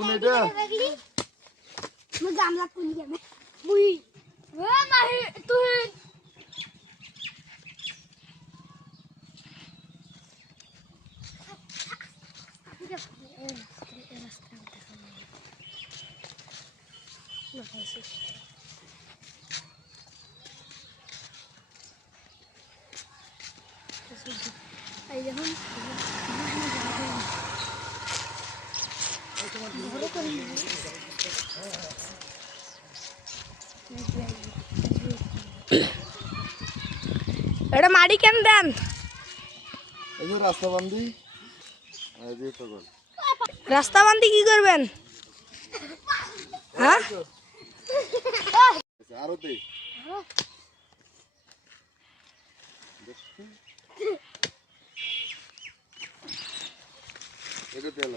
Ini itu. Gamla punya mah. Bui. Wah, nahi itu. এটা মাটি কেন দেন? এই যে রাস্তা বান্ধি এই যে তো গল রাস্তা বান্ধি কি করবেন? হ্যাঁ আরো দে এটা তেল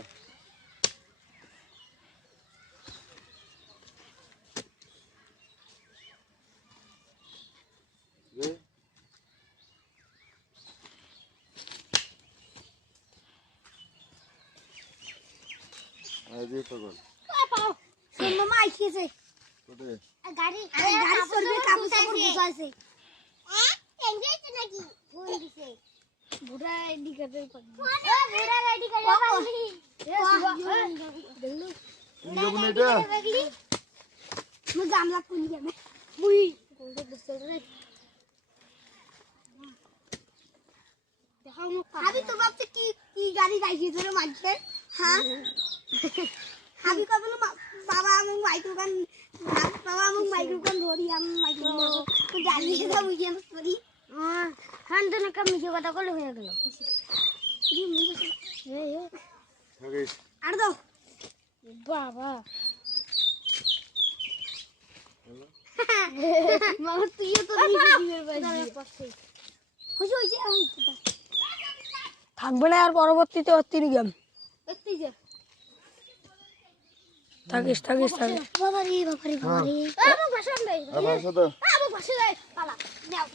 দে এই যে তো গল সুন্দর মা আইছে কোটে গাড়ি করবে কাপড় কাপড় বুঝাইছে এঙ্গেজ নাকি ফোন দিছে বুড়া আইডি কার্ড বুড়া আইডি কার্ড পাইলি দেখলু ini itu. Gamla punya mah. Bui. Udah besar রে। দেখাও মুখ। আমি তো ভাবছি কি গাড়ি রাইছি ধরে মারছে। হ্যাঁ। আমি কত বাবা আমি মাইক্রোফোন ধরি আমি মাইক্রোফোন তো গাড়ি এটা বুঝে করি। হ্যাঁ। খান তো না কম কি কথা বলে হয়ে গেল। আর দাও। বাবা মামা তুইও তো থাকবে না আর পরবর্তীতে অত্তিনি গেম থাকিস বাবারি আমার ভাষণ দেই আমার সাথে আমার ভাষণ দেই পালা নাও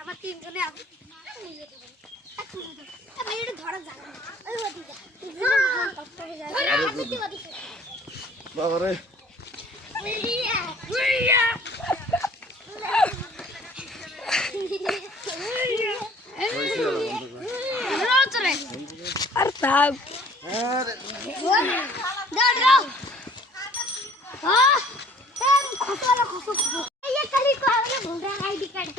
আমার তিনজনে বাবারে আর থাক আইডি কার্ড